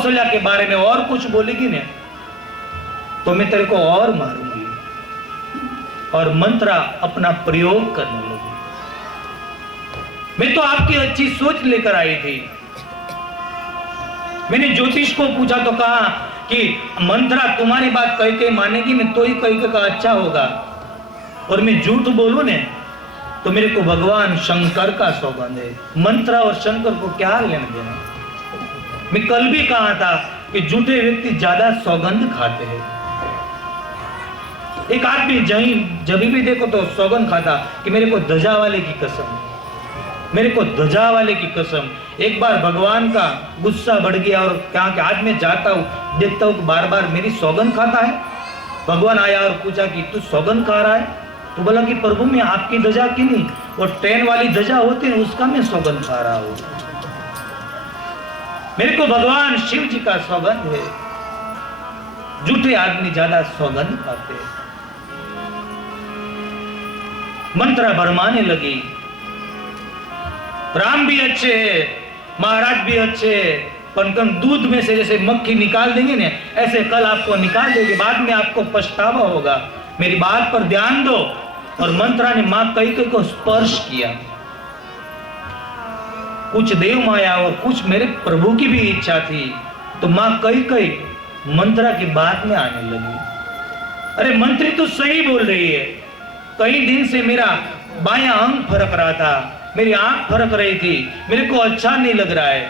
कौशल्या के बारे में और कुछ बोलेगी ना तो मैं तेरे को और मारूंगी। और मंत्रा अपना प्रयोग करने लगी। मैं तो आपकी अच्छी सोच लेकर आई थी। मैंने ज्योतिष को पूछा तो कहा कि मंत्रा तुम्हारी बात कही कही मानेगी ना तो ही कही का अच्छा होगा। और मैं झूठ बोलूं ने तो मेरे को भगवान शंकर का सौगंध है। मंत्रा और शंकर को क्या लेना देना। मैं कल भी कहा था कि झूठे व्यक्ति ज्यादा सौगंध खाते हैं। एक आदमी जब भी देखो तो सौगंध खाता कि मेरे को ध्वजा वाले की कसम, मेरे को ध्वजा वाले की कसम। एक बार भगवान का गुस्सा बढ़ गया और कहा कि आज मैं जाता हूं देखता हूं बार बार मेरी सौगंध खाता है। भगवान आया और पूछा कि तू सौगंध खा रहा है? तो बोला कि प्रभु मैं आपकी ध्वजा की नहीं, वो ट्रेन वाली ध्वजा होती है उसका मैं सौगंध खा रहा हूं। मेरे को भगवान शिव जी का सौगंध है। झूठे आदमी ज्यादा सौगंध खाते हैं। मंत्रा भरमाने लगी। राम भी अच्छे हैं, महाराज भी अच्छे हैं, पर दूध में से जैसे मक्खी निकाल देंगे ना ऐसे कल आपको निकाल देंगे, बाद में आपको पछतावा होगा। मेरी बात पर ध्यान दो। और मंत्रा ने मां कैकेयी को स्पर्श किया। कुछ देव माया और कुछ मेरे प्रभु की भी इच्छा थी तो मां कैकेयी मंत्रा की बात में आने लगी। अरे मंत्री तो सही बोल रही है। कई दिन से मेरा बायां अंग फरक रहा था, मेरी आंख फरक रही थी, मेरे को अच्छा नहीं लग रहा है।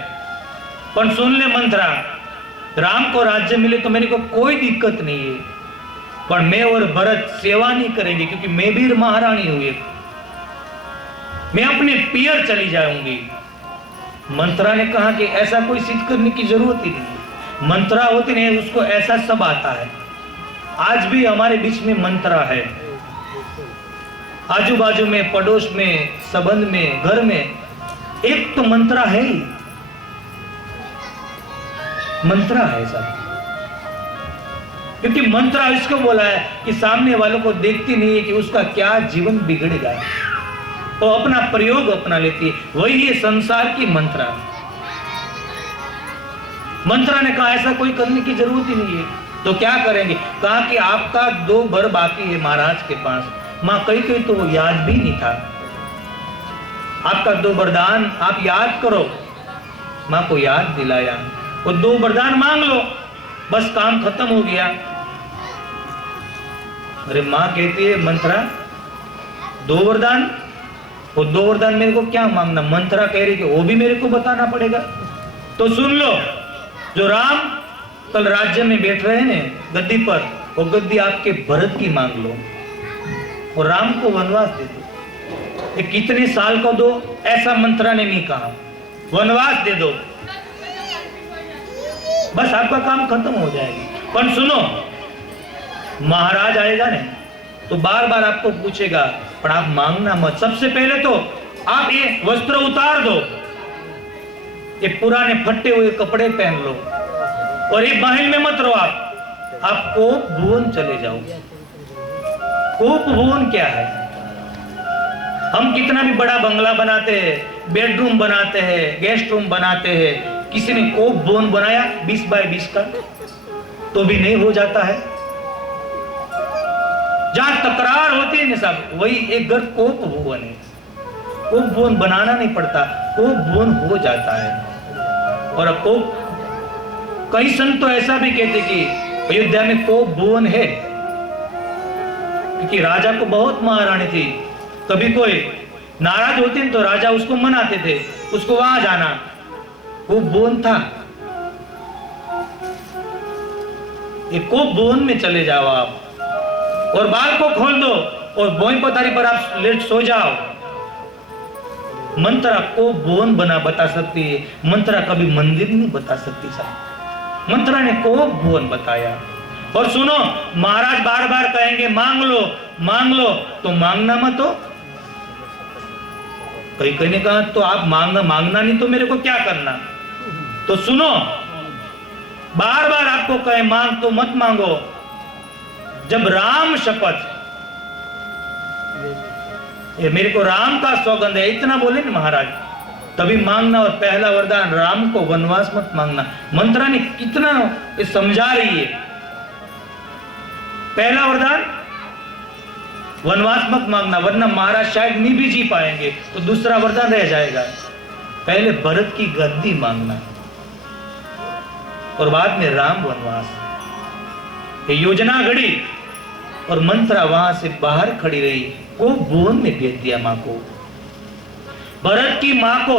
पर सुन ले मंत्रा, राम को राज्य मिले तो मेरे को कोई दिक्कत नहीं है, पर मैं और भरत सेवा नहीं करेंगे क्योंकि मैं भी महारानी हुई। मैं अपने पियर चली जाऊंगी। मंत्रा ने कहा कि ऐसा कोई सिद्ध करने की जरूरत ही नहीं। मंत्रा होती नहीं, उसको ऐसा सब आता है। आज भी हमारे बीच में मंत्रा है। आजू बाजू में, पड़ोस में, संबंध में, घर में एक तो मंत्रा है ही। मंत्रा है सब। क्योंकि मंत्रा इसको बोला है कि सामने वालों को देखती नहीं है कि उसका क्या जीवन बिगड़ेगा, तो अपना प्रयोग अपना लेती है। वही है संसार की मंत्रा। मंत्रा ने कहा ऐसा कोई करने की जरूरत ही नहीं है, तो क्या करेंगे? कहा कि आपका 2 वर बाकी है महाराज के पास। मां कैकेयी तो याद भी नहीं था। आपका 2 वरदान आप याद करो। मां को याद दिलाया, वो 2 वरदान मांग लो, बस काम खत्म हो गया। अरे मां कहती है मंत्रा 2 वरदान, वो 2 वरदान मेरे को क्या मांगना? मंत्रा कह रही कि वो भी मेरे को बताना पड़ेगा। तो सुन लो, जो राम कल राज्य में बैठ रहे हैं गद्दी पर, वो गद्दी आपके भरत की मांग लो और राम को वनवास दे दो। ये कितने साल को दो ऐसा मंत्रा ने नहीं कहा, वनवास दे दो, बस आपका काम खत्म हो जाएगा। पर सुनो, महाराज आएगा ना तो बार बार आपको पूछेगा, पर आप मांगना मत। सबसे पहले तो आप ये वस्त्र उतार दो, ये पुराने फटे हुए कपड़े पहन लो और ये महल में मत रहो। आप कोप भुवन चले जाओ। कोप भुवन क्या है? हम कितना भी बड़ा बंगला बनाते हैं, बेडरूम बनाते हैं, गेस्ट रूम बनाते हैं, किसी ने कोप भुवन बनाया 20 बाय 20 का तो भी नहीं हो जाता है। जहां तकरार होती है ना सब, वही एक घर कोप भुवन है। कोप भुवन बनाना नहीं पड़ता, कोप भुवन हो जाता है। और कोप, कई संत तो ऐसा भी कहते कि अयोध्या में कोप भुवन है क्योंकि राजा को बहुत महारानी थी। कभी कोई नाराज होते तो राजा उसको मनाते थे, उसको वहां जाना, कोप भुवन था। ये कोप भुवन में चले जाओ आप और बाल को खोल दो और भोई पथारी पर आप लेट सो जाओ। मंत्रा को भुवन बना बता सकती है, मंत्रा कभी मंदिर नहीं बता सकती साहब। मंत्रा ने को भुवन बताया। और सुनो, महाराज बार बार कहेंगे मांग लो, तो मांगना मत हो। कई ने कहा तो आप मांगना नहीं तो मेरे को क्या करना? तो सुनो, बार बार आपको कहे मांग तो मत मांगो। जब राम शपथ, ये मेरे को राम का सौगंध है, इतना बोले ना महाराज, तभी मांगना। और पहला वरदान, राम को वनवास मत मांगना। मंत्रा ने कितना ये समझा रही है। पहला वरदान, वनवास मत मांगना वरना महाराज शायद नहीं भी जी पाएंगे, तो दूसरा वरदान रह जाएगा। पहले भरत की गद्दी मांगना और बाद में राम वनवास। ये योजना घड़ी और मंत्रा वहां से बाहर खड़ी रही, को भुवन में भेज दिया मां को। भरत की मां को,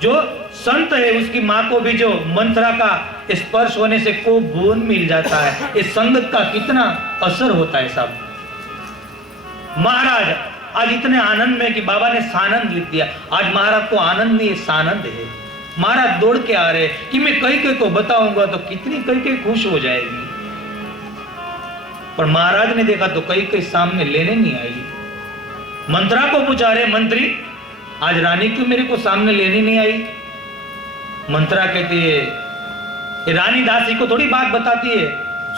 जो संत है उसकी मां को भी जो मंत्रा का स्पर्श होने से को भुवन मिल जाता है। इस संगत का कितना असर होता है साहब। महाराज आज इतने आनंद में कि बाबा ने सानंद लिख दिया। आज महाराज को आनंद नहीं, सानंद है। महाराज दौड़ के आ रहे कि मैं कई कई को बताऊंगा तो कितनी कई कई खुश हो जाएगी। पर महाराज ने देखा तो कई कई सामने लेने नहीं आई। मंत्रा को पूछा, रहे मंत्री आज रानी क्यों मेरे को सामने लेने नहीं आई? मंत्रा कहती है रानी दासी को थोड़ी बात बताती है।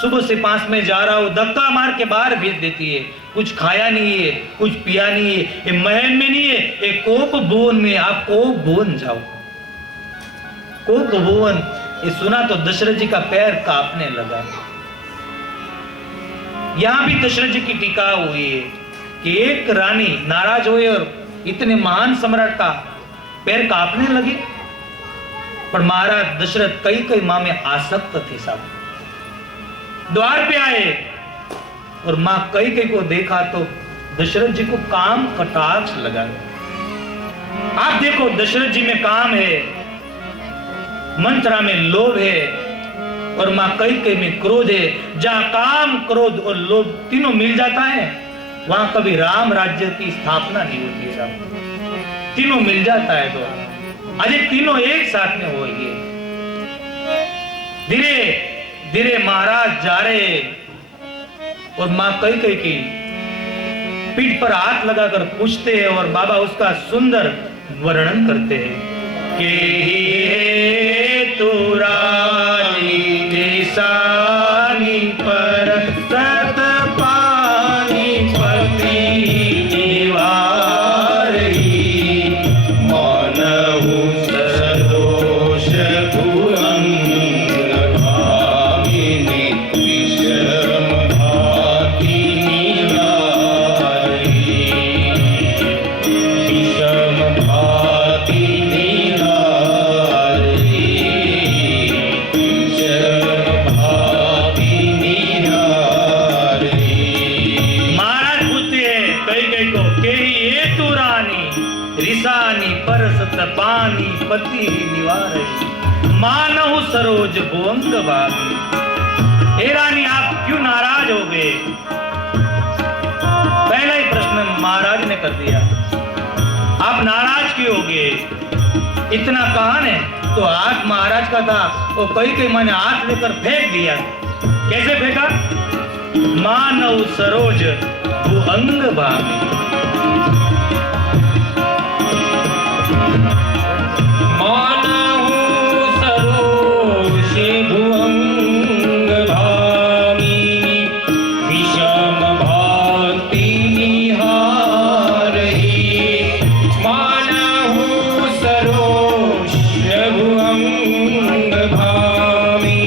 सुबह से 5 में जा रहा हूं, धक्का मार के बाहर भेज देती है। कुछ खाया नहीं है, कुछ पिया नहीं है, ये महल में नहीं है, ये कोप भुवन में। आप कोप भुवन जाओ। कोप भुवन ये सुना तो दशरथ जी का पैर कांपने लगा। यहां भी दशरथ जी की टीका हुई है कि एक रानी नाराज हुई और इतने महान सम्राट का पैर कांपने लगे। पर महाराज दशरथ कई कई मां में आसक्त थे साहब। द्वार पे आए और मां कई कई को देखा तो दशरथ जी को काम कटाक्ष लगा। आप देखो दशरथ जी में काम है, मंत्रा में लोभ है और मां कई कई में क्रोध है। जहां काम, क्रोध और लोभ तीनों मिल जाता है वहां कभी राम राज्य की स्थापना नहीं होती है साहब। तीनों मिल जाता है तो अजय तीनों एक साथ में होगी। धीरे धीरे महाराज जा रहे और मां कई कई की पीठ पर हाथ लगाकर पूछते हैं और बाबा उसका सुंदर वर्णन करते हैं कि तू रानी देसानी पर सत पानी पति निवारी मानहु सदोष भुअंग भामिनी विषम भाति निवारी विषम भाति निवारी विषम भाति निवारी। महाराज पूछते हैं कई कई को के ये तू रानी रिसानी परसत पानी पति निवारी मानहु सरोज भुअंग भामी। हे रानी आप क्यों नाराज हो गए? पहला ही प्रश्न महाराज ने कर दिया, आप नाराज क्यों हो गए? इतना कहान है तो हाथ महाराज का था वो कई कई मैंने हाथ लेकर फेंक दिया। कैसे फेंका? मानव सरोज भुअंग भामी। मानहु सरोज भुअंग भामी विषम भाति निहारहि। मानहु सरोज भुअंग भामी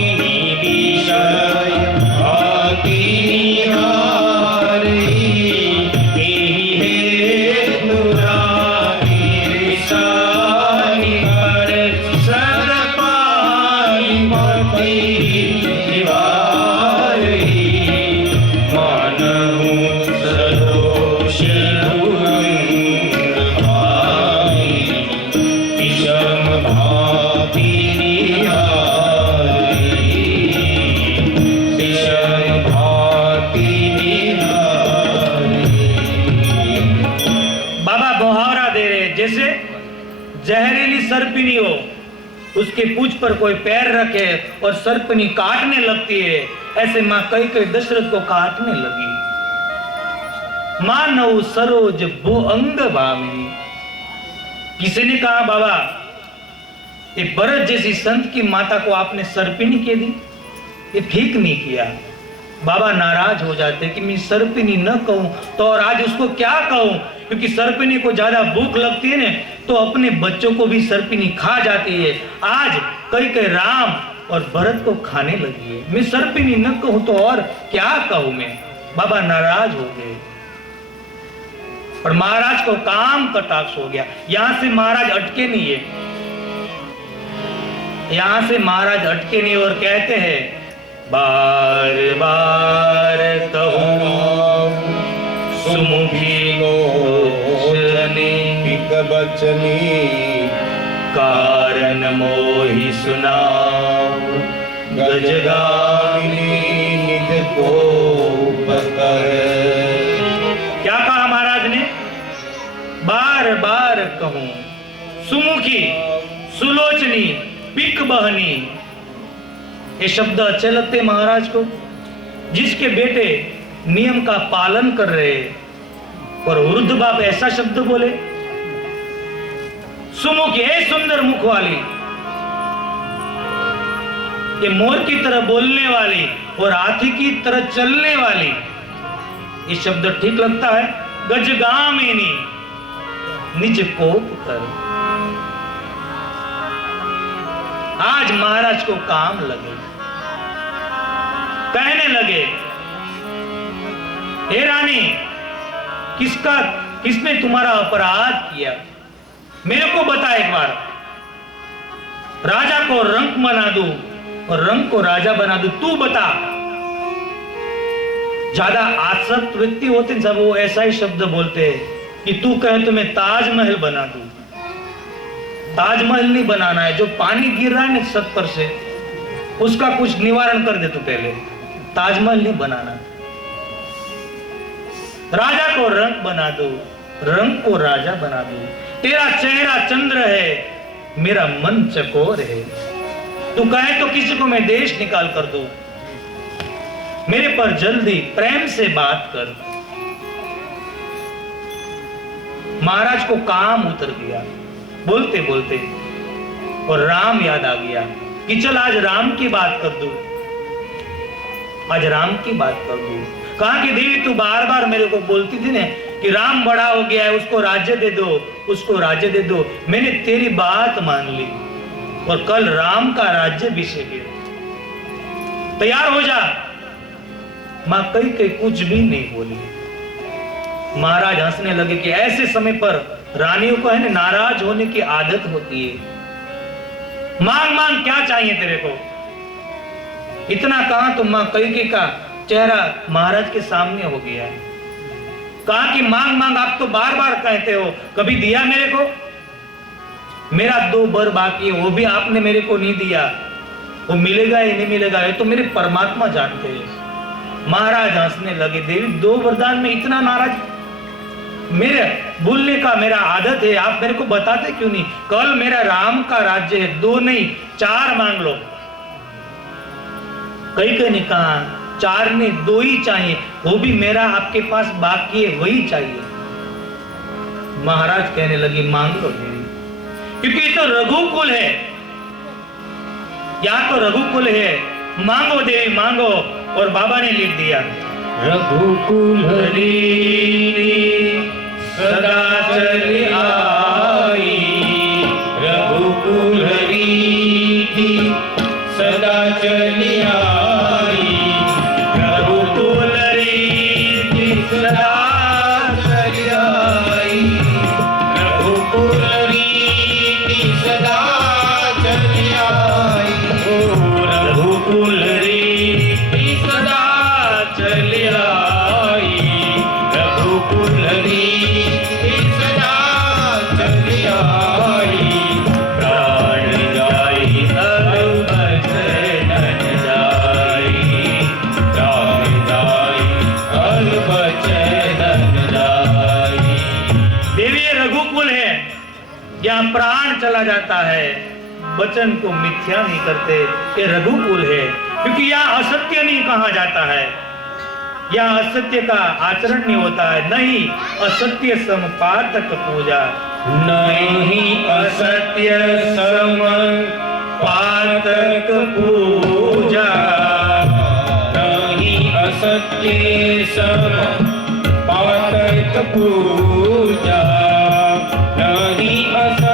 विषम भाति निहारहि। एहि हेतु रानी रिसानी पर सत पानी पति निवारहि मानहु सदोष भुअंग भामी विषम भाति निहारहि विषम भाति निहारहि। बाबा मुहावरा दे रहे, जैसे जहरीली सर्पिनी हो, उसके पूंछ पर कोई पैर रखे और सर्पिनी काटने लगती है, ऐसे मां कई कई दशरथ को काटने लगी। मानव सरोज भुअंग भामी। किसी ने कहा बाबा ये भरत जैसी संत की माता को आपने सर्पिनी कह दी, ये ठीक नहीं किया। बाबा नाराज हो जाते कि मैं सर्पिनी न कहूं तो और आज उसको क्या कहूं, क्योंकि सर्पिनी को ज्यादा भूख लगती है ना तो अपने बच्चों को भी सर्पिनी खा जाती है। आज कई राम और भरत को खाने लगी है। मैं सर्पिनी न कहूं तो और क्या कहूं मैं। बाबा नाराज हो गए और महाराज को काम कटाक्ष हो गया। यहां से महाराज अटके नहीं है, यहां से महाराज अटके नहीं और कहते हैं बार बार कहूं सुमुखी बचनी कारण मोहि सुनाओ गजगामिनी निज को क्या कहा महाराज ने? बार बार कहूं सुमुखी सुलोचनी पिक बहनी। ये शब्द अच्छे लगते महाराज को, जिसके बेटे नियम का पालन कर रहे और वृद्ध बाप ऐसा शब्द बोले। सुमुखी है, सुंदर मुख वाली, ये मोर की तरह बोलने वाली और हाथी की तरह चलने वाली, ये शब्द ठीक लगता है। गजगामिनी निज कोप कर। आज महाराज को काम लगे, कहने लगे हे रानी, किसने तुम्हारा अपराध किया? मेरे को बता एक बार। राजा को रंक बना दूं और रंक को राजा बना दूं, तू बता। ज्यादा आसक्त व्यक्ति होते हैं सब, वो ऐसा ही शब्द बोलते हैं कि तू कहे तो मैं ताजमहल बना दूं। ताजमहल नहीं बनाना है, जो पानी गिर रहा है ना छत पर से, उसका कुछ निवारण कर दे तू पहले। ताजमहल नहीं बनाना। राजा को रंक बना दो, रंक को राजा बना दो। तेरा चेहरा चंद्र है, मेरा मन चकोर है। तू कहे तो किसी को मैं देश निकाल कर दूं। मेरे पर जल्दी प्रेम से बात कर। महाराज को काम उतर गया बोलते बोलते, और राम याद आ गया कि चल आज राम की बात कर दूं, आज राम की बात कर दूं। कहा कि देवी तू बार बार मेरे को बोलती थी ना कि राम बड़ा हो गया है, उसको राज्य दे दो, उसको राज्य दे दो। मैंने तेरी बात मान ली और कल राम का राज्य अभिषेक है। तैयार हो जा। मां कई कुछ भी नहीं बोली। महाराज हंसने लगे कि ऐसे समय पर रानियों को है ना नाराज होने की आदत होती है। मांग मांग क्या चाहिए तेरे को? इतना कहा तो मां कई का चेहरा महाराज के सामने हो गया है। कहा कि मांग मांग, आप तो बार बार कहते हो, कभी दिया मेरे को? मेरा 2 वर बाकी है, वो भी आपने मेरे को नहीं दिया। वो मिलेगा या नहीं मिलेगा ये तो मेरे परमात्मा जानते हैं। महाराज हंसने लगे। देवी 2 वरदान में इतना नाराज? मेरे बोलने का मेरा आदत है, आप मेरे को बताते क्यों नहीं? कल मेरा राम का राज्य है, 2 नहीं 4 मांग लो। कई ने कहा 4 नहीं 2 ही चाहिए, वो भी मेरा आपके पास बाकी है, वही चाहिए। महाराज कहने लगे मांग लो देवी, क्योंकि ये तो रघुकुल है, या तो रघुकुल है। मांगो देवी मांगो। और बाबा ने लिख दिया रघुकुल सदा चली आई, रघुकुल सदा चली आई, रघुकुल सदा चली आई, रघुकुल सदा चली आई, रघुकुल सदा चली आई, रघुकुल सदा चली आई, प्राण जाई तनु बचन जाई, प्राण जाई तनु बचन जाई। देवी ये रघुकुल है, यहाँ प्राण चला जाता है, वचन को मिथ्या नहीं करते। ये रघुकुल है, क्योंकि यहाँ असत्य नहीं कहा जाता है, यहाँ असत्य का आचरण नहीं होता है। नहीं असत्य सम पातक पूजा, नहीं असत्य सम पातक पूजा, नहीं असत्य सम पातक पूजा, नहीं असत्य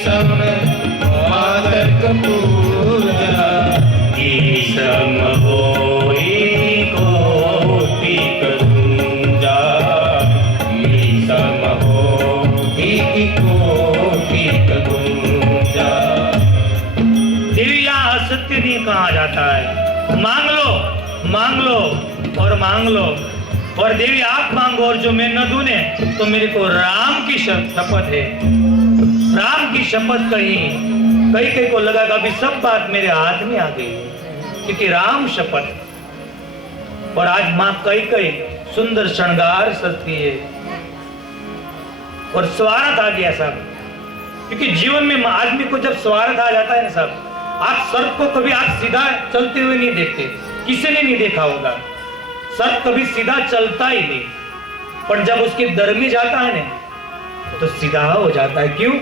सम पातक पूजा ईसम होई कोटि करूंजा ईसम होई कोटि करूंजा। देवी यहाँ असत्य नहीं कहा जाता है। मांग लो और मांग लो। और देवी आप मांगो और जो मैं न दूं ने तो मेरे को राम की शपथ है। राम की शपथ कहीं को लगा कि अभी सब बात मेरे हाथ में आ गई क्योंकि राम शपथ। और आज माँ कई सुंदर श्रृंगार सजती है और स्वार्थ आ गया सब। क्योंकि जीवन में आदमी को जब स्वार्थ आ जाता है ना सब, आप सर्प को कभी आप सीधा चलते हुए नहीं देखते, किसी ने नहीं देखा होगा। सर्प कभी सीधा चलता ही नहीं, पर जब उसके दर में जाता है ना तो सीधा हो जाता है। क्यों?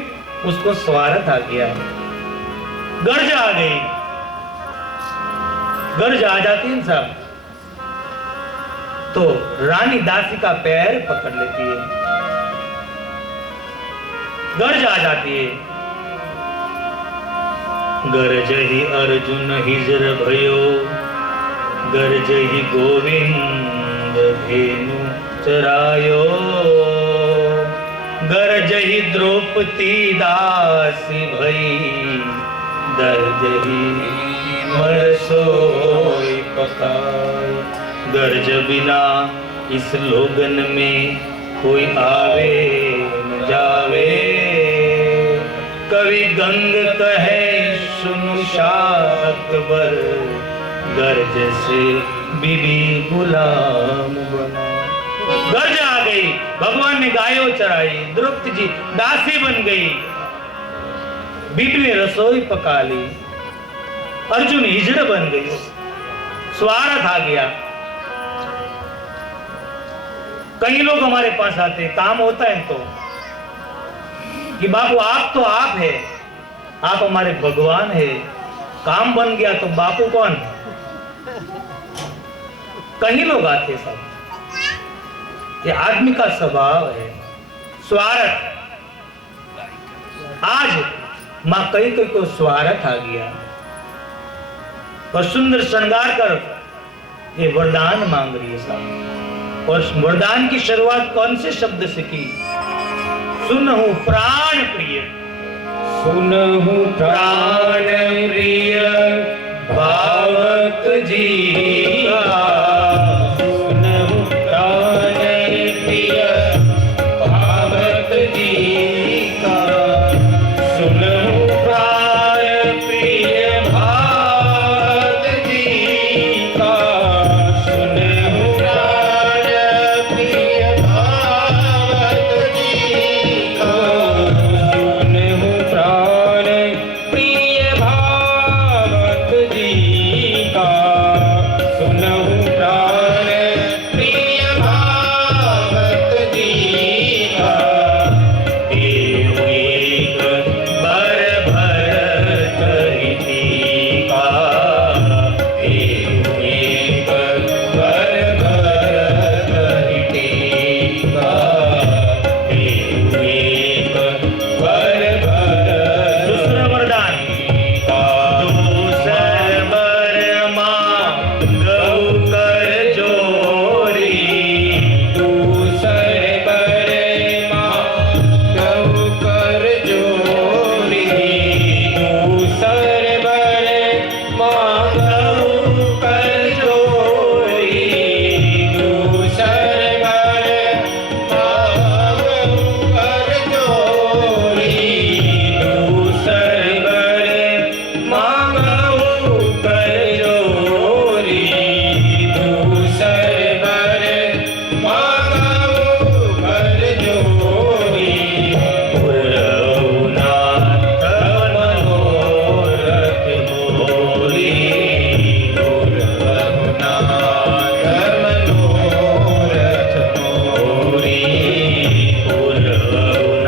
उसको स्वार्थ आ गया, गर्ज आ गई। गर्ज आ जाती है सब तो रानी दासी का पैर पकड़ लेती है, गर्ज आ जाती है। गर्ज ही अर्जुन हिजर भयो गर्ज ही गोविंद धेनु चरायो गर्ज ही द्रौपदी दासी भई दर्ज ही मरसोई पकाय। गर्ज बिना इस लोगन में कोई आवे न जावे कवि गंग कहे सुनु शाह अकबर गर्ज से बीबी गुलाम बना। गर्ज आ गई, भगवान ने गायों चराई, द्रौपदी जी दासी बन गई, बीबी ने रसोई पका ली, अर्जुन हिजड़ बन गई, स्वार्थ आ गया। कई लोग हमारे पास आते हैं, काम होता है तो कि बापू आप तो आप है, आप हमारे भगवान है, काम बन गया तो बापू कौन? कई लोग आते सब, ये आदमी का स्वभाव है स्वार्थ। आज मां कई को स्वार्थ आ गया और सुंदर श्रृंगार कर ये वरदान मांग रही है साहब। और वरदान की शुरुआत कौन से शब्द से की? सुनहु प्राण प्रिय, सुनहु प्राण प्रिय भावक जीवा सुनहु प्राण प्रिय भावक जीवा सुनहु प्राण प्रिय भावक जीवा सुनहु प्राण प्रिय भावक जीवा सुनहु प्राण प्रिय भावक जीवा सुनहु प्राण प्रिय भावक जीवा देव एक बर भर कहि टीका देव एक बर भर कहि टीका देव एक बर भर दूसरा वरदान दूसर बर मांगऊ कर जोरी दूसर बर मांगऊ कर जोरी दूसर बर मांगऊ कर जोरी दूसर बर मांगऊ कर जोरी दूसर बर मांगऊ कर जोरी दूसर बर मांगऊ कर जोरी पुरौनाथ मनोरथ मोरी पुरौनाथ मनोरथ मोरी पुरौनाथ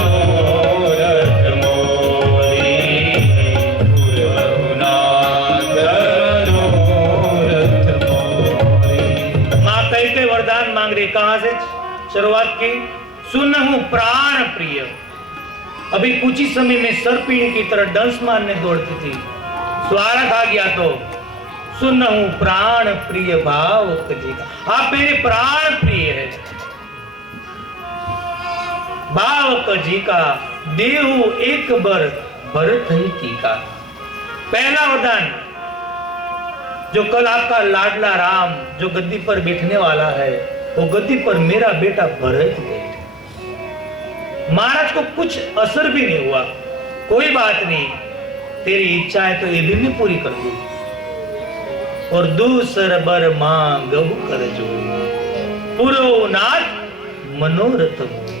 मनोरथ मोरी पुरौनाथ मनोरथ मोरी। माँ कई वरदान मांग रही, कहां से शुरुआत की? सुनहु प्राण प्रिय, अभी कुछ ही समय में सर्पिणी की तरह डंस मारने दौड़ती थी। स्वागत आ गया तो सुनहु प्राण प्रिय भावक जी का। आप मेरे प्राण प्रिय है। भावक जी का देहु एक बर भरत ही टीका। पहला वरदान जो कल आपका लाडला राम जो गद्दी पर बैठने वाला है, वो गद्दी पर मेरा बेटा भरत बैठे। महाराज को कुछ असर भी नहीं हुआ। कोई बात नहीं, तेरी इच्छा है तो ये भी मैं पूरी कर दूं। और दूसर बर मांगहु कर जोई, पुरो नाथ मनोरथ मोई।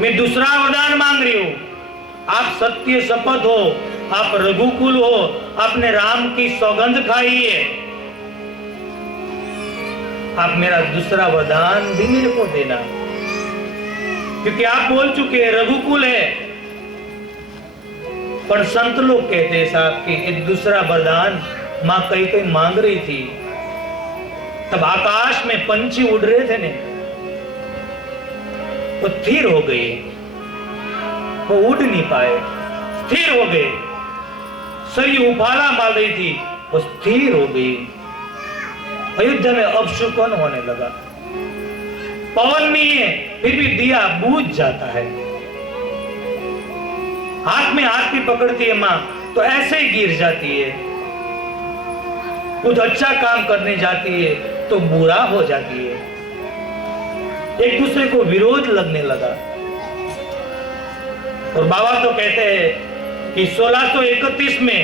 मैं दूसरा वरदान मांग रही हूं। आप सत्य शपथ हो, आप रघुकुल हो, आपने राम की सौगंध खाई है, आप मेरा दूसरा वरदान भी मेरे को देना, क्योंकि आप बोल चुके हैं रघुकुल है। पर संत लोग कहते हैं साहब कि एक दूसरा वरदान मां कहीं कहीं मांग रही थी, तब आकाश में पंछी उड़ रहे थे ने, वो स्थिर हो गए, वो उड़ नहीं पाए, स्थिर हो गए। सरयू उफाला मार रही थी, वो स्थिर हो गई। अयोध्या में अपशुकन होने लगा। पवन में है फिर भी दिया बुझ जाता है। हाथ में हाथ भी पकड़ती है मां तो ऐसे ही गिर जाती है। कुछ अच्छा काम करने जाती है तो बुरा हो जाती है। एक दूसरे को विरोध लगने लगा। और बाबा तो कहते हैं कि 1631 में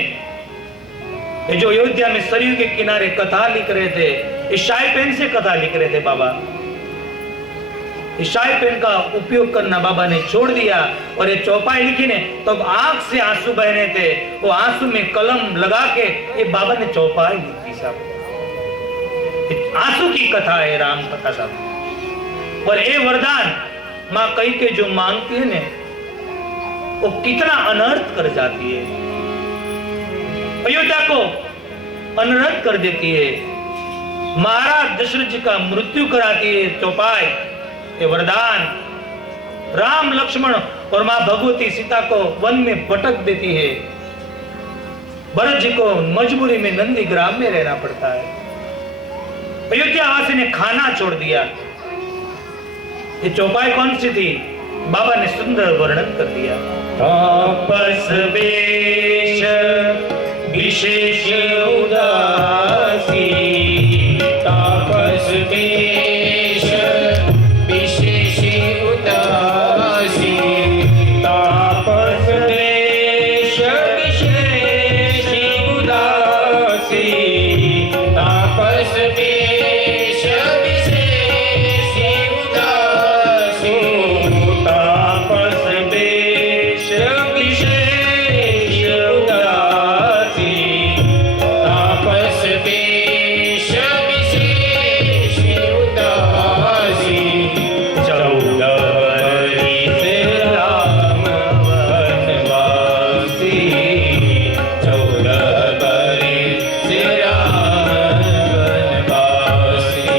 ये जो अयोध्या में सरयू के किनारे कथा लिख रहे थे, इस शाही पेन से कथा लिख रहे थे बाबा। इस शाही पेन का उपयोग करना बाबा ने छोड़ दिया और ये चौपाई लिखी ने तो आंख से आंसू बहने थे। वो आंसू में कलम लगा के ये बाबा ने चौपाई लिखी साहब। आंसू की कथा है राम कथा साहब। और ये वरदान मां कई के जो मांगती है ने वो कितना अनर्थ कर जाती है, अयोध्या को अनर्थ कर देती है। महाराज दशरथ जी का मृत्यु कराती है चौपाई, ये वरदान। राम लक्ष्मण और मां भगवती सीता को वन में भटक देती है। भरत जी को मजबूरी में नंदी ग्राम में रहना पड़ता है। अयोध्या वासी ने खाना छोड़ दिया। ये चौपाई कौन सी थी? बाबा ने सुंदर वर्णन कर दिया। तापस वेश विशेष उदासी, तापस वेश विशेष उदासी, तापस वेश विशेष उदासी, तापस वेश विशेष उदासी, तापस वेश विशेष उदासी, तापस वेश विशेष उदासी। 14 बरिस राम वनवासी, 14 बरिस राम वनवासी,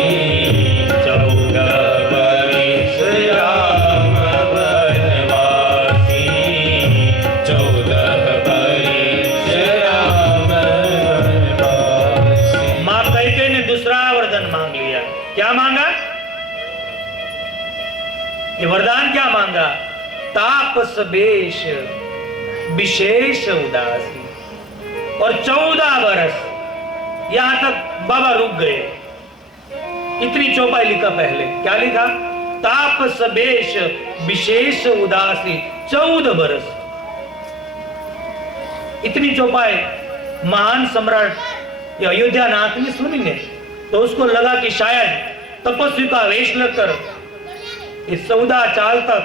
14 बरिस राम वनवासी, 14 बरिस राम वनवासी। मां कैकेयी ने दूसरा वरदान मांग लिया। क्या मांगा? ये वरदान क्या मांगा? तापस वेश विशेष उदासी। और 14 बरस यहां तक बाबा रुक गए। इतनी चौपाई लिखा पहले, क्या लिखा? तापस वेश विशेष उदासी, 14 बरस। इतनी चौपाई महान सम्राट या अयोध्या नाथ ने सुनी ने तो उसको लगा कि शायद तपस्वी का वेश लगकर इस 14 चाल तक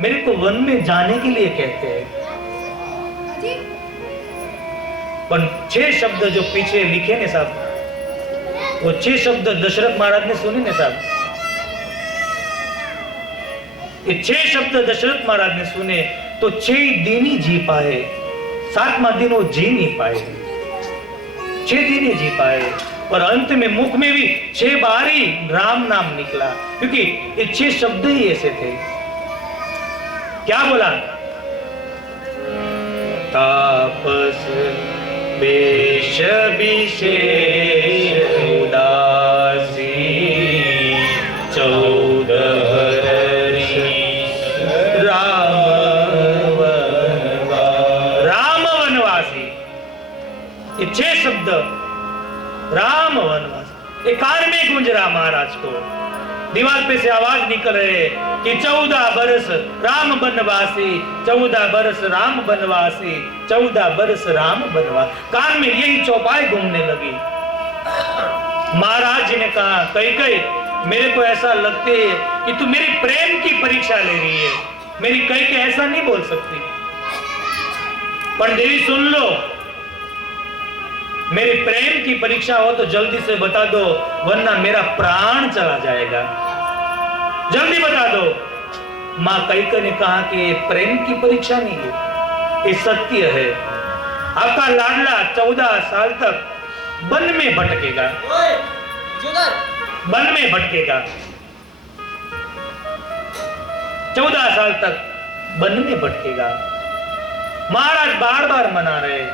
मेरे को वन में जाने के लिए कहते हैं। पर 6 शब्द जो पीछे लिखे ने साहब, वो 6 शब्द दशरथ महाराज ने सुने ने साहब। ये 6 शब्द दशरथ महाराज ने सुने तो 6 दिन ही जी पाए, 7वां दिन वो जी नहीं पाए, 6 दिन ही जी पाए। और अंत में मुख में भी 6 बार ही राम नाम निकला, क्योंकि ये 6 शब्द ही ऐसे थे। क्या बोला? वेश विशेष उदासी 14 वर्ष राम वनवासी। ये 6 शब्द राम वनवासी, ये कान में गूंज रहा महाराज को। दीवार पे से आवाज निकल रहे कि 14 बरस राम बनवासी, 14 बरस राम बनवासी, 14 बरस राम बनवासी। कान में यही चौपाई घूमने लगी। महाराज जी ने कहा, कई मेरे को ऐसा लगते है कि तू मेरी प्रेम की परीक्षा ले रही है। मेरी कई के ऐसा नहीं बोल सकती, पर देवी सुन लो, मेरी प्रेम की परीक्षा हो तो जल्दी से बता दो, वरना मेरा प्राण चला जाएगा। जल्दी बता दो। मां कैकेयी ने कहा कि प्रेम की परीक्षा नहीं है, ये सत्य है। आपका लाडला 14 साल तक वन में भटकेगा, वन में भटकेगा। 14 साल तक वन में भटकेगा। महाराज बार बार मना रहे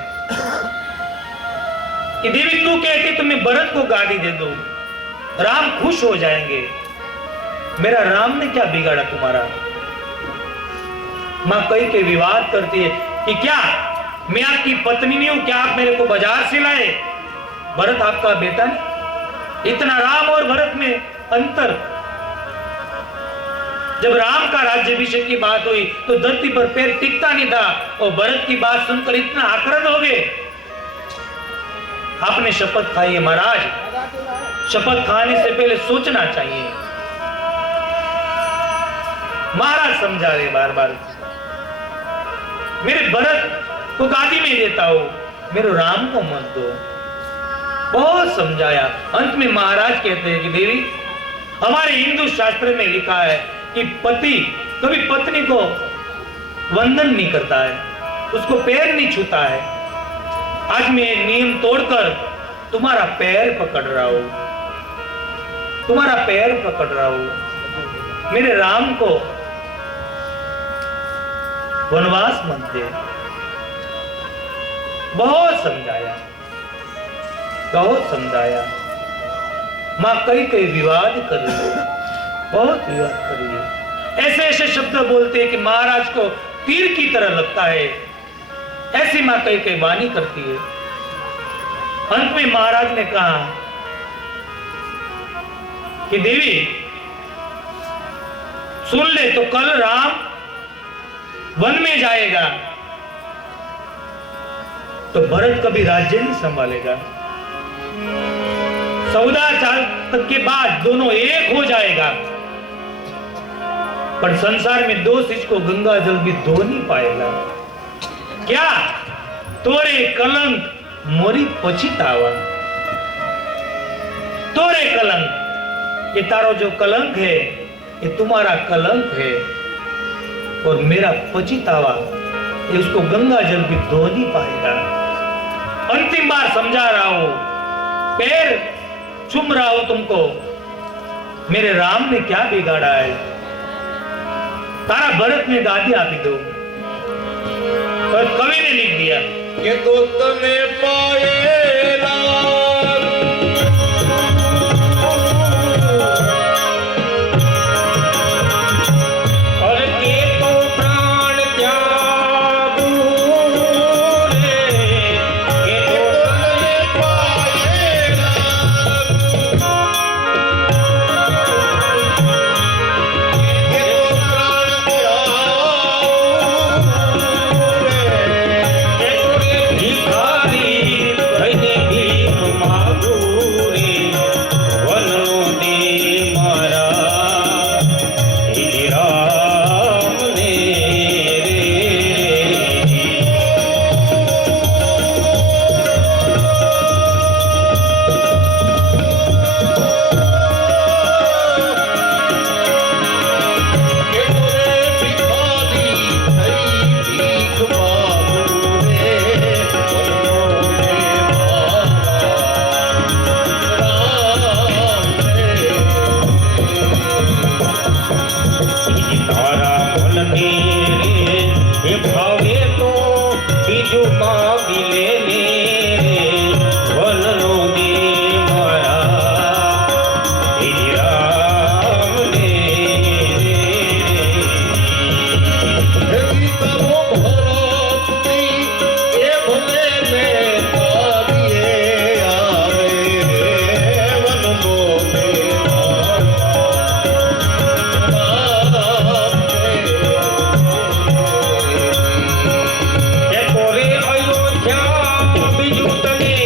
कि देवी तू कहती तो मैं भरत को गाड़ी दे दूं, राम खुश हो जाएंगे। मेरा राम ने क्या बिगाड़ा तुम्हारा? मां कैकेयी विवाद करती है कि क्या मैं आपकी पत्नी नहीं हूं? क्या आप मेरे को बाजार से लाए? भरत आपका बेटा नहीं? इतना राम और भरत में अंतर। जब राम का राज्याभिषेक की बात हुई तो धरती पर पैर टिकता नहीं था, और भरत की बात सुनकर इतना आक्रांत हो गए। आपने शपथ खाई है महाराज, शपथ खाने से पहले सोचना चाहिए। महाराज समझा रहे बार बार, मेरे भरत को गादी में देता हूं, मेरे राम को मत दो। बहुत समझाया। अंत में महाराज कहते हैं कि देवी, हमारे हिंदू शास्त्र में लिखा है कि पति कभी पत्नी को वंदन नहीं करता है, उसको पैर नहीं छूता है। आज मैं नियम तोड़कर तुम्हारा पैर पकड़ रहा हूं, तुम्हारा पैर पकड़ रहा हूं। मेरे राम को वनवास मत दे। बहुत समझाया, बहुत समझाया। मां कैकेयी विवाद कर रही है, बहुत विवाद कर रही है। ऐसे ऐसे शब्द बोलते हैं कि महाराज को तीर की तरह लगता है। ऐसी मां कैकेयी वाणी करती है। अंत में महाराज ने कहा कि देवी सुन ले, तो कल राम वन में जाएगा तो भरत कभी राज्य नहीं संभालेगा। 14 साल तक के बाद दोनों एक हो जाएगा, पर संसार में दोष इसको गंगा जल भी धो नहीं पाएगा। क्या तोरे कलंक मोरी पछितावा, तोरे कलंक, ये तारो जो कलंक है ये तुम्हारा कलंक है, और मेरा पछितावा ये उसको गंगा जल भी धो नहीं पाएगा। अंतिम बार समझा रहा हूं, पैर चूम रहा हूं तुमको। मेरे राम ने क्या बिगाड़ा है? तारा भरत ने गादी आपी दो। और कवि ने लिख दिया कि तो तने पाएला और के तो प्राण त्यागू रे, के तो तने पाएला के तो प्राण त्यागू रे, के तो भिखारी બીજું માગી લેને વનનો દે મારા શ્રી રામને એ કોરે અયોધ્યા બીજું તને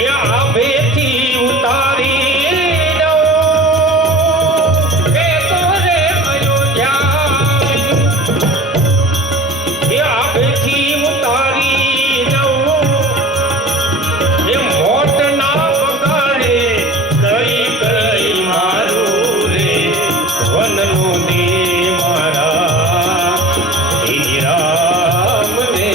એ આભેથી ઉતારી દઉં એ કોરે અયોધ્યા એ આભેથી ઉતારી દઉં એ મોટ ના બગાડે કઈ કઈ મારું રે વનનો દે મારા શ્રી રામને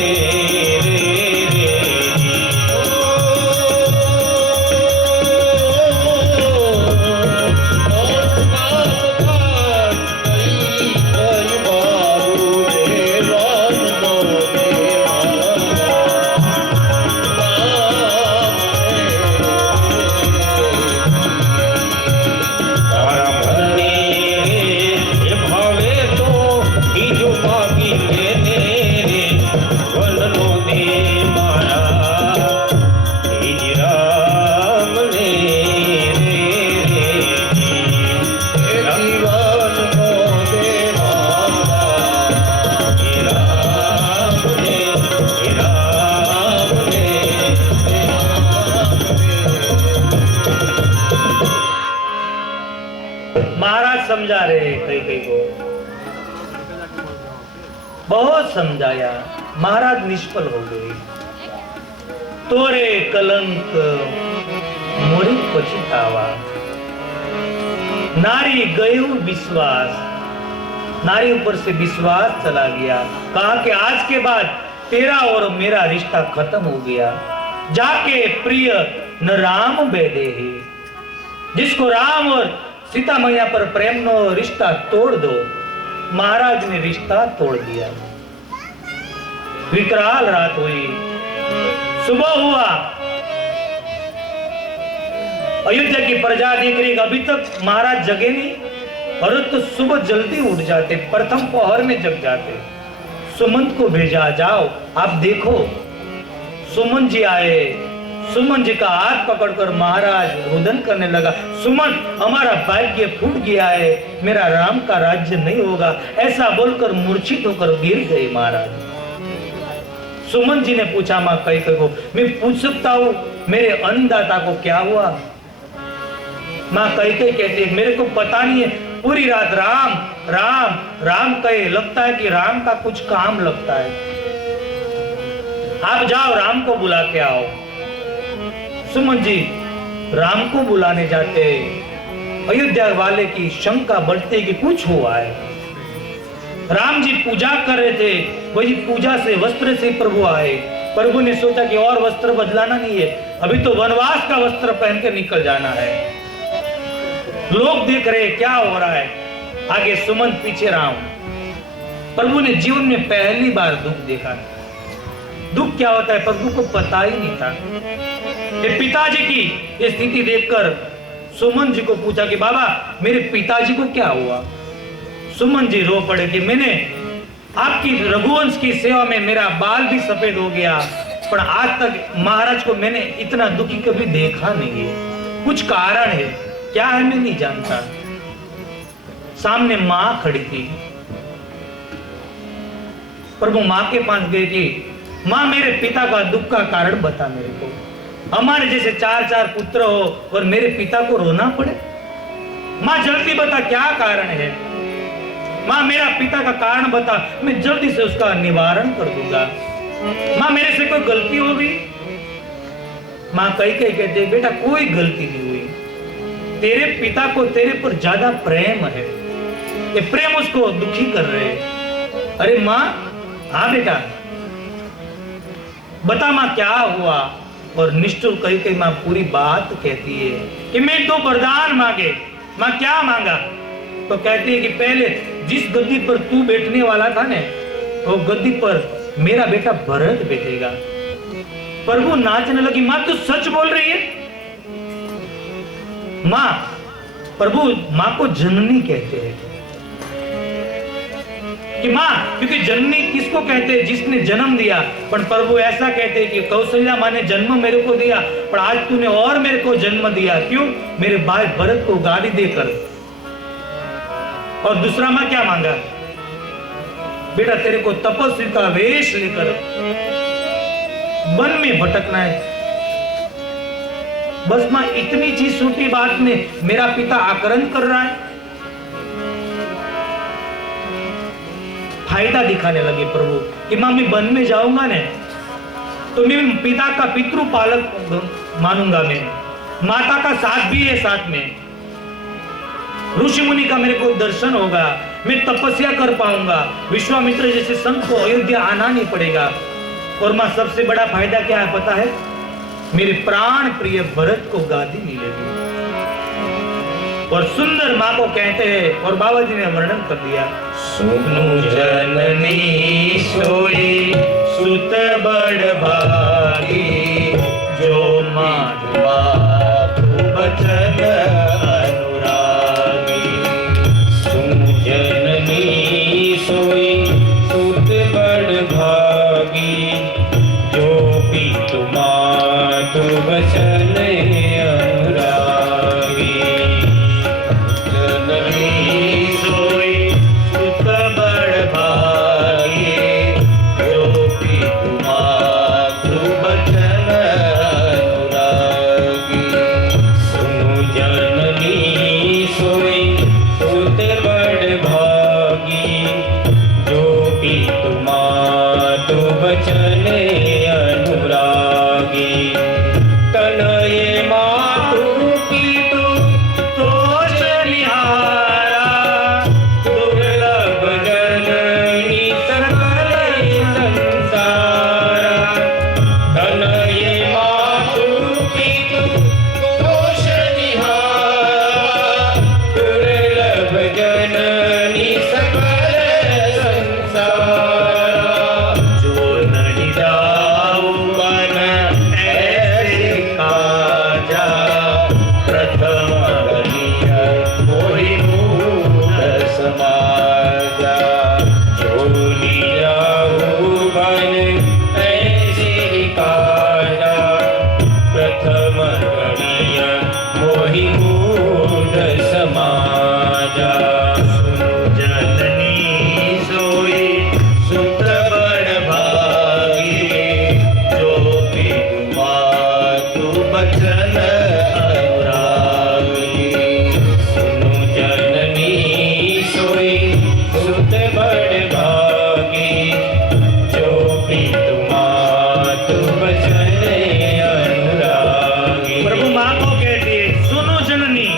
તારા મનને એ ભાવે તો બીજું માગી લેને રે વનનો દે મારા શ્રી રામને महाराज समझा रहे कई कई को, बहुत समझाया, महाराज निष्फल हो गए। तोरे कलंक मोरी पछतावा, नारी गयो विश्वास, नारी ऊपर से विश्वास चला गया। कहा कि आज के बाद तेरा और मेरा रिश्ता खत्म हो गया। जाके प्रिय न राम बेदे है, जिसको राम और सीता मैया पर प्रेम नो रिश्ता तोड़ दो। महाराज ने रिश्ता तोड़ दिया। विकराल रात हुई, सुबह हुआ। अयोध्या की प्रजा देख रही, अभी तक महाराज जगे नहीं, और तो सुबह जल्दी उठ जाते, प्रथम पहर में जग जाते। सुमंत को भेजा, जाओ आप देखो। सुमन जी आए, सुमन जी का हाथ पकड़कर महाराज रुदन करने लगा। सुमन, हमारा भाग्य फूट गया है, मेरा राम का राज्य नहीं होगा, ऐसा बोलकर मूर्छित होकर गिर गए महाराज। सुमन जी ने पूछा मां कैकेयी को, मैं पूछ सकता हूँ मेरे अन्नदाता को क्या हुआ? मां कैकेयी कहती है, मेरे को पता नहीं है, पूरी रात राम राम राम कहे, लगता है कि राम का कुछ काम लगता है, आप जाओ राम को बुला के आओ। सुमन जी राम को बुलाने जाते, अयोध्या वाले की शंका बढ़ती कि कुछ हुआ है। राम जी पूजा कर रहे थे, वही पूजा से वस्त्र से प्रभु आए। प्रभु ने सोचा कि और वस्त्र बदलाना नहीं है, अभी तो वनवास का वस्त्र पहन के निकल जाना है। लोग देख रहे क्या हो रहा है, आगे सुमन पीछे राम। प्रभु ने जीवन में पहली बार दुख देखा। दुख क्या होता है प्रभु को पता ही नहीं था। ये पिताजी की ये स्थिति देखकर सुमन जी को पूछा कि बाबा मेरे पिताजी को क्या हुआ? सुमन जी रो पड़े कि मैंने आपकी रघुवंश की सेवा में मेरा बाल भी सफेद हो गया, पर आज तक महाराज को मैंने इतना दुखी कभी देखा नहीं है। कुछ कारण है, क्या है मैं नहीं जानता। सामने मां खड़ी थी। प्रभु मां के पास गए कि मां मेरे पिता का दुख का कारण बता मेरे को। हमारे जैसे 4-4 पुत्र हो और मेरे पिता को रोना पड़े। मां जल्दी बता क्या कारण है। मां मेरा पिता का कारण बता, मैं जल्दी से उसका निवारण कर दूंगा। मां मेरे से कोई गलती हो गई? मां कैकेयी कहते बेटा कोई गलती नहीं हुई, तेरे पिता को तेरे पर ज्यादा प्रेम है, ये प्रेम उसको दुखी कर रहे हैं। अरे मां, हाँ बेटा बता मां क्या हुआ? और निष्ठुर कैकेयी मां पूरी बात कहती है कि मैं तो वरदान मांगे। मां क्या मांगा? तो कहती है कि पहले जिस गद्दी पर तू बैठने वाला था ने, वो गद्दी पर मेरा बेटा भरत बैठेगा। प्रभु नाचने लगी, माँ तू सच बोल रही है? माँ, प्रभु माँ को जननी कहते हैं कि माँ, क्योंकि जननी किसको कहते हैं? जिसने जन्म दिया। पर प्रभु ऐसा कहते हैं कि कौशल्या माँ ने जन्म मेरे को दिया, पर आज तूने और मेरे को जन्म दिया। क्यों? मेरे भाई भरत को गाड़ी देकर। और दूसरा माँ क्या मांगा? बेटा तेरे को तपस्वी का वेश लेकर वन में भटकना है। बस माँ, इतनी चीज छोटी बात में मेरा पिता आकरण कर रहा है। फायदा दिखाने लगे प्रभु कि माँ मैं वन में जाऊंगा ना तो मैं पिता का पितृपालक मानूंगा, मैं माता का साथ भी है, साथ में ऋषि मुनि का मेरे को दर्शन होगा, मैं तपस्या कर पाऊंगा, विश्वामित्र जैसे संत को अयोध्या आना नहीं पड़ेगा। और माँ सबसे बड़ा फायदा क्या है पता है? मेरे प्राण प्रिय भरत को गादी मिलेगी। और सुंदर माँ को कहते हैं, और बाबा जी ने वर्णन कर दिया, सुनु जननी सोई सुत बड़ भागी, जो माधवा बचन अनुरागी। सुनु जननी सोई सुत बड़ भागी, जो पितु मातु बचन अनुरागी। जननी सोई सुत बड़ भागी, जो पितु मातु बचन अनुरागी। सुनु जननी सोई सुत बड़ भागी, जो पितु मातु बचन अनुरागी। तनये मातु पितु तोष निहारा, दुर्लभ जननी सकल संसारा। तनये मातु पितु तोष निहारा, दुर्लभ जननी सकल संसारा। जो नहीं जाऊ बन ऐसे काजा, प्रथम गलिय मोहि मूढ़ समाजा। जो नहीं जाऊ बन ऐसे काजा, प्रथम गलिय मोहि मूढ़ समाजा। सुनु जननी सोई सुत बड़ भागी, जो पितु मातु बचन अनुरागी। सुनु जननी सोई सुत बड़ भागी, जो पितु मातु बचन अनुरागी। प्रभु माँ को कहती है, सुनो जननी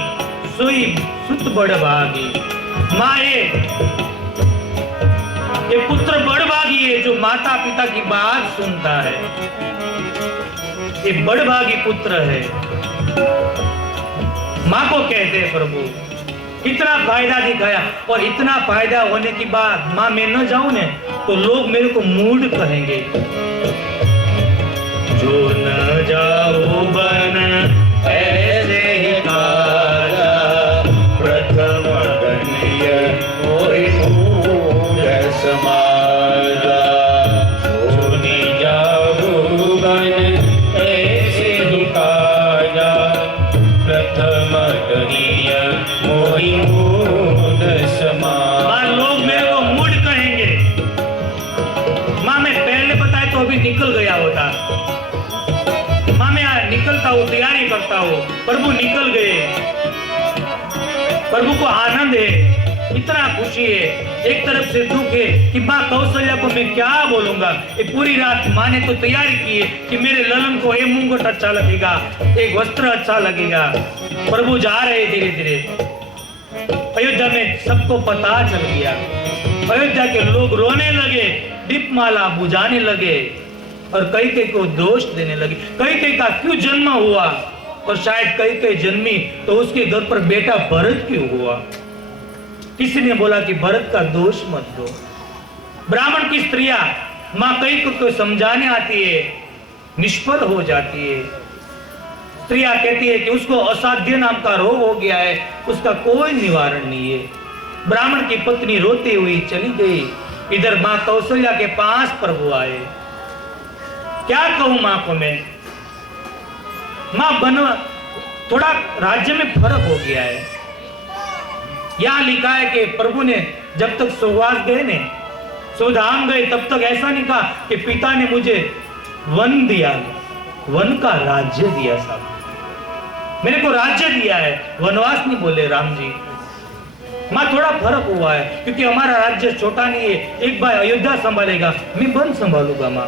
सोई सुत बड़ भागी। माँ ये पुत्र बड़ भागी है जो माता पिता की बात सुनता है। ये बड़ भागी पुत्र है। माँ को कहते हैं प्रभु, इतना फायदा दिखाया, और इतना फायदा होने के बाद माँ मैं न जाऊं ने तो लोग मेरे को मूढ़ कहेंगे। जो न जाओ बन ऐसे ही काजा, प्रथम गलिय मोहि मूढ़ समाजा। जो नहीं जाऊ बन ऐसे ही काजा, प्रथम गलिय मोहि मूढ़ समाजा। माँ लोग मेरे को मूढ़ कहेंगे। माँ मैं पहले बताए तो अभी निकल गया होता। माँ मैं निकलता हूँ, तैयारी करता हूँ। प्रभु निकल गए। प्रभु को आनंद है, इतना खुशी है, एक तरफ से दुख है कि माँ कौशल्या को मैं क्या बोलूंगा। ये पूरी रात माँ ने तो तैयारी की है कि मेरे ललन को एक मुंगट अच्छा लगेगा, एक वस्त्र अच्छा लगेगा। प्रभु जा रहे धीरे धीरे। अयोध्या में सबको पता चल गया। अयोध्या के लोग रोने लगे, दीपमाला बुझाने लगे, और कई कई को दोष देने लगे। कई कई का क्यों जन्म हुआ, और शायद कई कई जन्मी तो उसके घर पर बेटा भरत क्यों हुआ। किसी ने बोला कि भरत का दोष मत दो। ब्राह्मण की स्त्रियां माँ कई को समझाने आती है, निष्फल हो जाती है। स्त्रियां कहती है कि उसको असाध्य नाम का रोग हो गया है, उसका कोई निवारण नहीं है। ब्राह्मण की पत्नी रोती हुई चली गई। इधर माँ कौशल्या के पास प्रभु आए। क्या कहूं माँ को मैं? माँ बनो, थोड़ा राज्य में फर्क हो गया है। यहां लिखा है कि प्रभु ने जब तक सुवास गए ने, सुधाम गए, तब तक ऐसा नहीं कहा कि पिता ने मुझे वन दिया, वन का राज्य दिया। साहब मेरे को राज्य दिया है, वनवास नहीं बोले राम जी। माँ थोड़ा फर्क हुआ है, क्योंकि हमारा राज्य छोटा नहीं है। एक बार अयोध्या संभालेगा, मैं वन संभालूंगा। माँ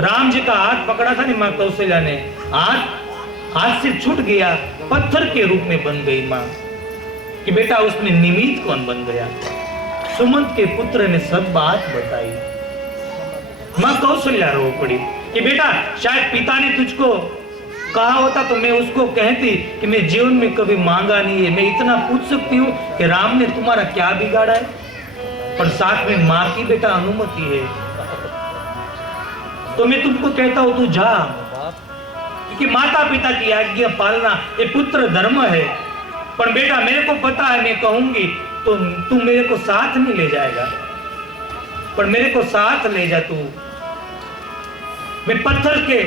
राम जी का हाथ पकड़ा था नहीं माँ कौशल्या ने, हाथ से छूट गया, पत्थर के रूप में बन गई माँ। कि बेटा उसमें निमित्त कौन बन गया? सुमंत के पुत्र ने सब बात बताई। माँ कौशल्या रो पड़ी कि बेटा शायद पिता ने तुझको कहा होता तो मैं उसको कहती कि मैं जीवन में कभी मांगा नहीं है। मैं इतना पूछ सकती हूँ कि राम ने तुम्हारा क्या बिगाड़ा है, पर साथ में माँ की बेटा अनुमति है तो मैं तुमको कहता हूं तू जा, क्योंकि माता पिता की आज्ञा पालना ये पुत्र धर्म है। पर बेटा मेरे को पता है, मैं कहूंगी तो तू मेरे को साथ नहीं ले जाएगा, पर मेरे को साथ ले जा तू। मैं पत्थर के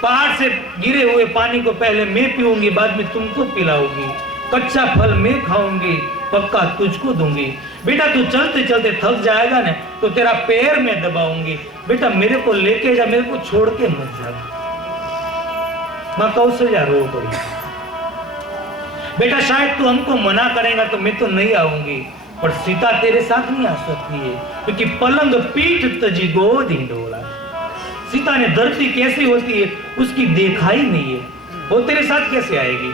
पहाड़ से गिरे हुए पानी को पहले मैं पीऊंगी, बाद में तुमको पिलाऊंगी। कच्चा फल मैं खाऊंगी, पक्का तुझको दूंगी। बेटा तू चलते चलते थक जाएगा ना तो तेरा पैर में दबाऊंगी। बेटा मेरे को लेके जा, मेरे को छोड़ के मत जा। माँ कौशल्या रो पड़ी। बेटा शायद तू हमको मना करेगा तो मैं तो नहीं आऊंगी, पर सीता तेरे साथ नहीं आ सकती है, क्योंकि पलंग पीठ तजी गोद हिंडोला। सीता ने धरती कैसी होती है उसकी देखा ही नहीं है, वो तेरे साथ कैसे आएगी?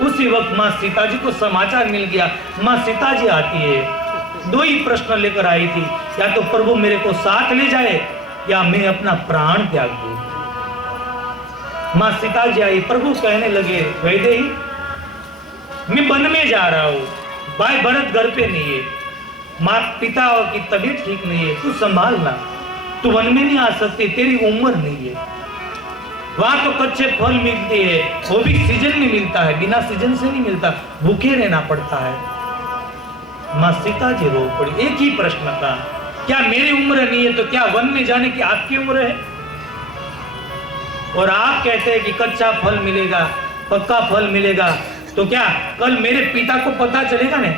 उसी वक्त माँ सीता जी को समाचार मिल गया। माँ सीता जी आती है, दो ही प्रश्न लेकर आई थी, या तो प्रभु मेरे को साथ ले जाए या मैं अपना प्राण त्याग दूं। माँ सीता जी आई, प्रभु कहने लगे वैदेही मैं वन में जा रहा हूँ, भाई भरत घर पे नहीं है, माँ पिता की तबीयत ठीक नहीं है, तू संभालना, तू वन में नहीं आ सकती, तेरी उम्र नहीं है। वहां तो कच्चे फल मिलते हैं, वो भी सीजन में मिलता है, बिना सीजन से नहीं मिलता, भूखे रहना पड़ता है। माँ सीता जी रो पड़ी। एक ही प्रश्न था, क्या मेरी उम्र नहीं है तो क्या वन में जाने की आपकी उम्र है? और आप कहते हैं कि कच्चा फल मिलेगा, पक्का फल मिलेगा, तो क्या कल मेरे पिता को पता चलेगा ना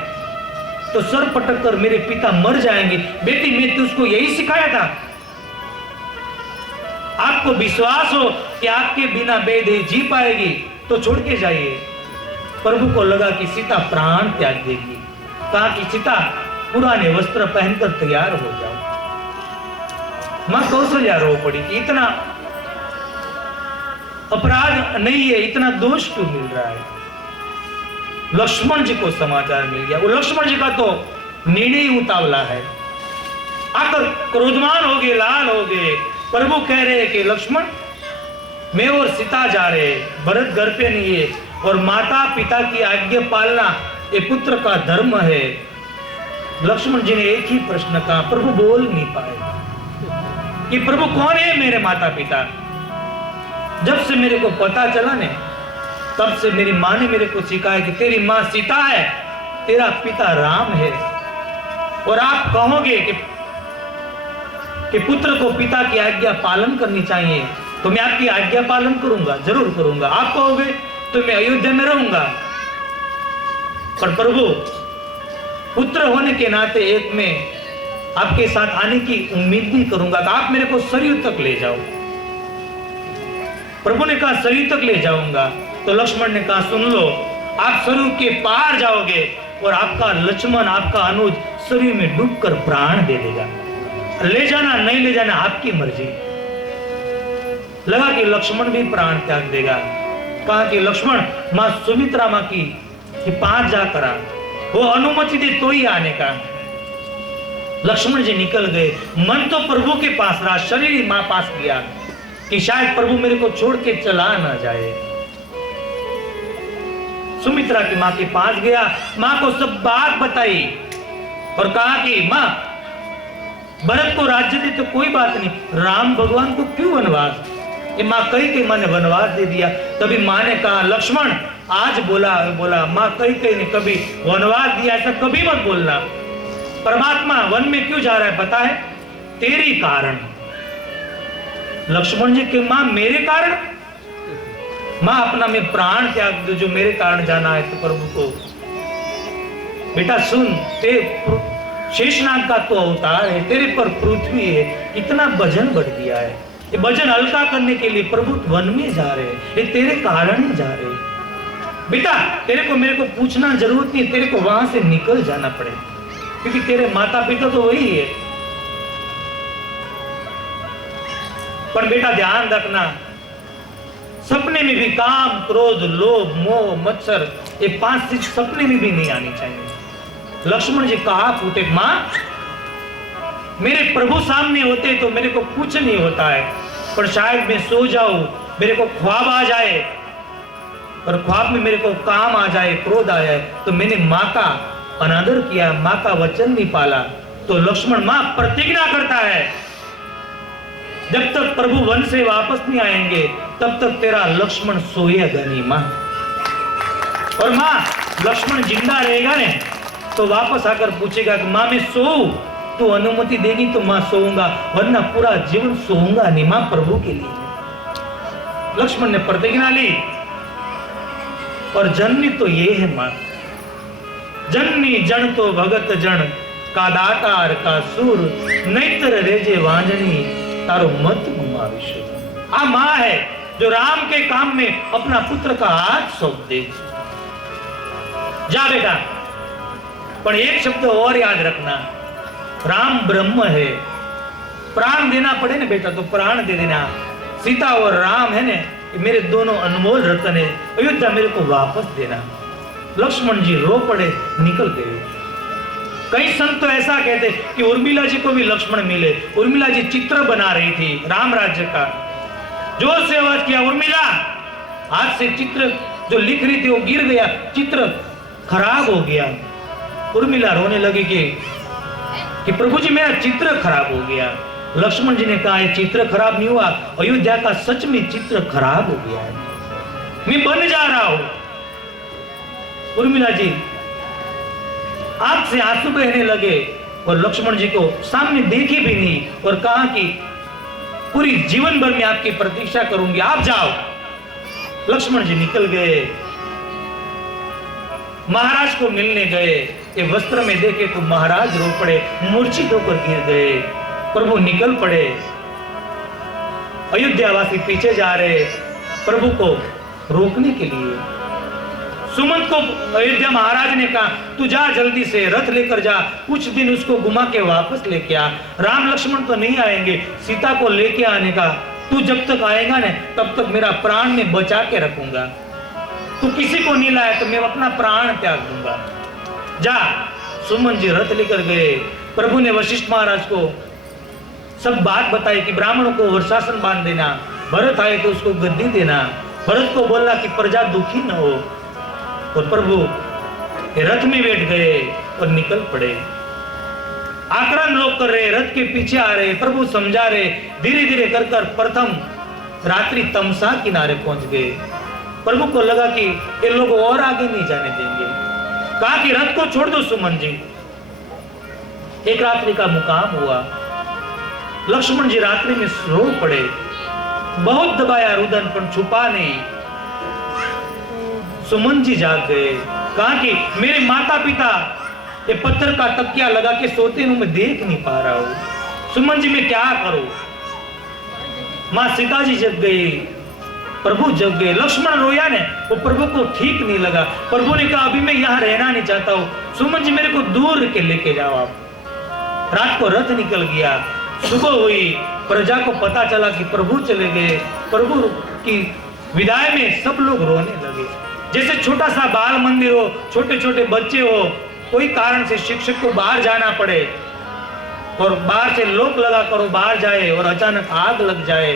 तो सर पटक कर मेरे पिता मर जाएंगे। बेटी मैं तुझको यही सिखाया था, आपको विश्वास हो कि आपके बिना बेदे जी पाएगी तो छोड़ के जाइए। प्रभु को लगा कि सीता प्राण त्याग देगी, कहा कि सीता पुराने वस्त्र पहनकर तैयार हो जाओ। मां कौशल्या रो पड़ी कि इतना अपराध नहीं है, इतना दोष क्यों मिल रहा है? लक्ष्मण जी को समाचार मिल गया। वो लक्ष्मण जी का तो निर्णय ही उतावला है, आकर क्रोधमान हो गए, लाल हो गए। प्रभु कह रहे कि लक्ष्मण मैं और सीता जा रहे, भरत घर पे नहीं है, और माता पिता की आज्ञा पालना ये पुत्र का धर्म है। लक्ष्मण जी ने एक ही प्रश्न कहा, प्रभु बोल नहीं पाए कि प्रभु कौन है मेरे माता पिता? जब से मेरे को पता चला ने तब से मेरी माँ ने मेरे को सिखाया कि तेरी माँ सीता है, तेरा पिता राम है, और आप कहोगे कि पुत्र को पिता की आज्ञा पालन करनी चाहिए तो मैं आपकी आज्ञा पालन करूंगा, जरूर करूंगा। आप कहोगे तो मैं अयोध्या में रहूंगा, पर प्रभु पुत्र होने के नाते एक में आपके साथ आने की उम्मीद नहीं करूंगा, तो आप मेरे को सरयू तक ले जाओ। प्रभु ने कहा सरयू तक ले जाऊंगा, तो लक्ष्मण ने कहा सुन लो, आप सरयू के पार जाओगे और आपका लक्ष्मण, आपका अनुज सरयू में डूबकर प्राण दे देगा। ले जाना नहीं ले जाना आपकी मर्जी। लगा कि लक्ष्मण भी प्राण त्याग देगा। कहा कि लक्ष्मण मां सुमित्रा मां की पास जाकर आ, वो अनुमति दे तो ही आने का। लक्ष्मण जी निकल गए। मन तो प्रभु के पास रहा, शरीर मां पास गया कि शायद प्रभु मेरे को छोड़ के चला ना जाए। सुमित्रा की मां के पास गया, मां को सब बात बताई और कहा कि मां भरत को राज्य दे तो कोई बात नहीं, राम भगवान को क्यों वनवास? ये माँ कई माँ ने वनवास दे दिया। तभी माँ ने कहा लक्ष्मण आज बोला माँ कई ने कभी वनवास दिया ऐसा कभी मत बोलना। परमात्मा वन में क्यों जा रहा है पता है? तेरी कारण। लक्ष्मण जी के माँ मेरे कारण? माँ अपना मैं प्राण त्याग दो जो मेरे कारण जाना है तो प्रभु को। बेटा सुन, शेषनाग का तो अवतार है, तेरे पर पृथ्वी है, इतना वजन बढ़ गया है। ये वजन हल्का करने के लिए प्रभु वन में जा रहे हैं, ये तेरे कारण ही जा रहे हैं। बेटा तेरे को मेरे को पूछना जरूरत नहीं, तेरे को वहां से निकल जाना पड़े, क्योंकि तेरे माता पिता तो वही है। पर बेटा ध्यान रखना, सपने में भी काम, क्रोध, लोभ, मोह, मत्सर, ये 5 चीज सपने में भी नहीं आनी चाहिए। लक्ष्मण जी कहा फूटे मां मेरे प्रभु सामने होते तो मेरे को कुछ नहीं होता है, पर शायद मैं सो जाऊं, मेरे को ख्वाब आ जाए, और ख्वाब में मेरे को काम आ जाए, क्रोध आ जाए, तो मैंने माँ का अनादर किया, माँ का वचन नहीं पाला। तो लक्ष्मण माँ प्रतिज्ञा करता है जब तक प्रभु वन से वापस नहीं आएंगे तब तक तेरा लक्ष्मण सोएगा नहीं माँ। और माँ लक्ष्मण जिंदा रहेगा ने तो वापस आकर पूछेगा कि माँ मैं सोऊं, तो अनुमति देगी तो माँ सोऊंगा, वरना पूरा जीवन सोऊंगा नहीं माँ प्रभु के लिए। लक्ष्मण ने प्रतिज्ञा ली। और जननी तो ये है माँ, जननी जन तो भगत जन का दातार का सूर, नैतर रेजे वांजनी तारो मत घुमा विश्व। आ माँ है जो राम के काम में अपना पुत्र का हाथ सौंप दे। जा बेटा, पर एक शब्द और याद रखना, राम ब्रह्म है, प्राण देना पड़े ना बेटा तो प्राण दे देना। सीता और राम है ने मेरे दोनों अनमोल रतन है, अयोध्या मेरे को वापस देना। लक्ष्मण जी रो पड़े, निकल गए। कई संत तो ऐसा कहते कि उर्मिला जी को भी लक्ष्मण मिले। उर्मिला जी चित्र बना रही थी राम राज्य का, जोर से आवाज किया उर्मिला, हाथ से चित्र जो लिख रही थी वो गिर गया, चित्र खराब हो गया। उर्मिला रोने लगी कि प्रभु जी मेरा चित्र खराब हो गया। लक्ष्मण जी ने कहा ये चित्र खराब नहीं हुआ, अयोध्या का सच में चित्र खराब हो गया है, मैं बन जा रहा हूं। उर्मिला जी आंख से आंसू बहने लगे और लक्ष्मण जी को सामने देखे भी नहीं और कहा कि पूरी जीवन भर में आपकी प्रतीक्षा करूंगी, आप जाओ। लक्ष्मण जी निकल गए, महाराज को मिलने गए। ये वस्त्र में देखे तो महाराज रो पड़े, मूर्छित होकर गिर गए। प्रभु निकल पड़े, अयोध्यावासी पीछे जा रहे प्रभु को रोकने के लिए। सुमंत को अयोध्या महाराज ने कहा तू जा जल्दी से, रथ लेकर जा, कुछ दिन उसको घुमा के वापस लेके आ। राम लक्ष्मण तो नहीं आएंगे, सीता को लेके आने का, तू जब तक आएगा ना तब तक मेरा प्राण में बचा के रखूंगा। तू किसी को नहीं लाया तो मैं अपना प्राण त्याग दूंगा, जा। सुमन जी रथ लेकर गए। प्रभु ने वशिष्ठ महाराज को सब बात बताई कि ब्राह्मणों को वर्षासन बांध देना, भरत आए तो उसको गद्दी देना। भरत को बोला कि प्रजा दुखी न हो। और प्रभु रथ में बैठ गए और निकल पड़े। आक्रमण लोग कर रहे, रथ के पीछे आ रहे, प्रभु समझा रहे। धीरे धीरे कर कर प्रथम रात्रि तमसा किनारे पहुंच गए। प्रभु को लगा कि ये लोग और आगे नहीं जाने देंगे, कहा कि रथ को छोड़ दो सुमन जी। एक रात्रि का मुकाम हुआ। लक्ष्मण जी रात्रि में रो पड़े, बहुत दबाया रुदन पर छुपा नहीं। सुमन जी जाग गए, कहा कि मेरे माता पिता ये पत्थर का तकिया लगा के सोते हुए मैं देख नहीं पा रहा हूं, सुमन जी मैं क्या करूं। मां सीता जी जग गई, प्रभु जग गए। लक्ष्मण रोया ने, वो प्रभु को ठीक नहीं लगा। प्रभु ने कहा अभी मैं यहाँ रहना नहीं चाहता हूँ, सुमन जी मेरे को दूर के लेके जाओ आप। रात को रथ निकल गया, सुबह हुई, प्रजा को पता चला कि प्रभु चले गए। प्रभु की विदाई में सब लोग रोने लगे, जैसे छोटा सा बाल मंदिर हो, छोटे छोटे बच्चे हो, कोई कारण से शिक्षक को बाहर जाना पड़े और बाहर से लोक लगा करो बाहर जाए और अचानक आग लग जाए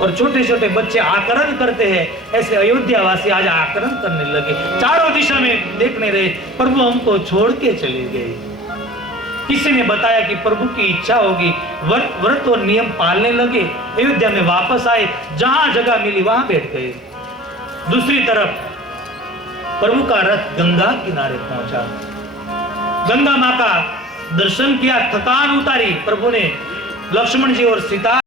और छोटे छोटे बच्चे आकरण करते हैं, ऐसे अयोध्या वासी आज आकरण करने लगे। चारों दिशा में देखने रहे, प्रभु हमको छोड़ के चले गए। किसी ने बताया कि प्रभु की इच्छा होगी, व्रत और नियम पालने लगे, अयोध्या में वापस आए, जहां जगह मिली वहां बैठ गए। दूसरी तरफ प्रभु का रथ गंगा किनारे पहुंचा, गंगा मां का दर्शन किया, थकान उतारी। प्रभु ने लक्ष्मण जी और सीता